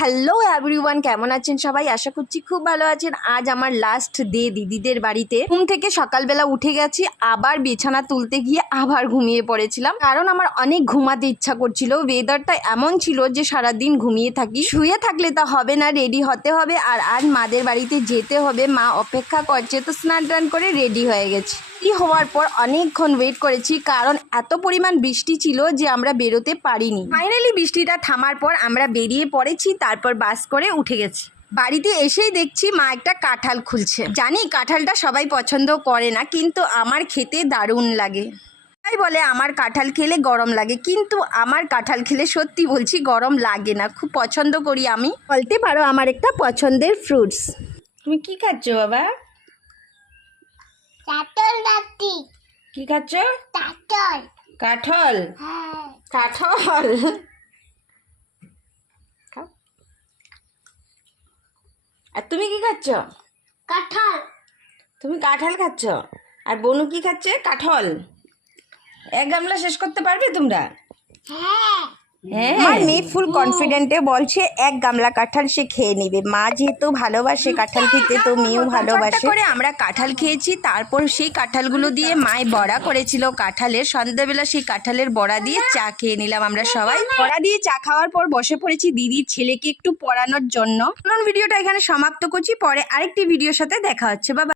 Hello everyone, কেমন আছেন সবাই? আশা করছি খুব ভালো আছেন। আজ আমার লাস্ট ডে দিদিদের বাড়িতে। ঘুম থেকে সকালবেলা উঠে গেছি, আবার বিছানা তুলতে গিয়ে আবার ঘুমিয়ে পড়েছিলাম, কারণ আমার অনেক ঘুমাতে ইচ্ছা করছিল। ওয়েদারটা এমন ছিল যে সারাদিন ঘুমিয়ে থাকি। শুয়ে থাকলে তা হবে না, রেডি হতে হবে। আর আজ মাদের বাড়িতে যেতে হবে, মা অপেক্ষা করছে, তো স্নান টান করে রেডি হয়ে গেছি। হওয়ার পর অনেকক্ষণ ওয়েট করেছি, কারণ এত পরিমাণ বৃষ্টি ছিল যে আমরা বেরোতে পারিনি। ফাইনালি বৃষ্টিটা থামার পর আমরা বেরিয়ে পড়েছি, তারপর বাস করে উঠে গেছি। বাড়িতে এসেই দেখছি মা একটা কাঁঠাল খুলছে। জানি কাঁঠালটা সবাই পছন্দ করে না, কিন্তু আমার খেতে দারুণ লাগে। তাই বলে আমার কাঁঠাল খেলে গরম লাগে, কিন্তু আমার কাঁঠাল খেলে সত্যি বলছি গরম লাগে না, খুব পছন্দ করি আমি। বলতে পারো আমার একটা পছন্দের ফ্রুটস। তুমি কি খাচ্ছ বাবা? কাঁঠাল দাঁতি। কি খাচ্ছ? কাঁঠাল। কাঁঠাল? হ্যাঁ। কাঁঠাল খাও। আর তুমি কি খাচ্ছ? কাঁঠাল। তুমি কাঁঠাল খাচ্ছ, আর বনু কি খাচ্ছে? কাঁঠাল। এক গামলা শেষ করতে পারবে তোমরা? হ্যাঁ। আমার মেয়ে ফুল কনফিডেন্টে বলছে এক গামলা কাঁঠাল সে খেয়ে নেবে। মা যেহেতু ভালোবাসে কাঁঠাল খেতে, তো মেয়েও ভালোবাসে। করে আমরা কাঁঠাল খেয়েছি, তারপর সেই কাঁঠালগুলো দিয়ে মায় বড়া করেছিল কাঁঠালের। সন্ধ্যাবেলা সেই কাঁঠালের বড়া দিয়ে চা খেয়ে নিলাম আমরা সবাই। বড়া দিয়ে চা খাওয়ার পর বসে পড়েছি দিদির ছেলেকে একটু পড়ানোর জন্য। ভিডিওটা এখানে সমাপ্ত করছি, পরে আরেকটি ভিডিওর সাথে দেখা হচ্ছে। বাবা।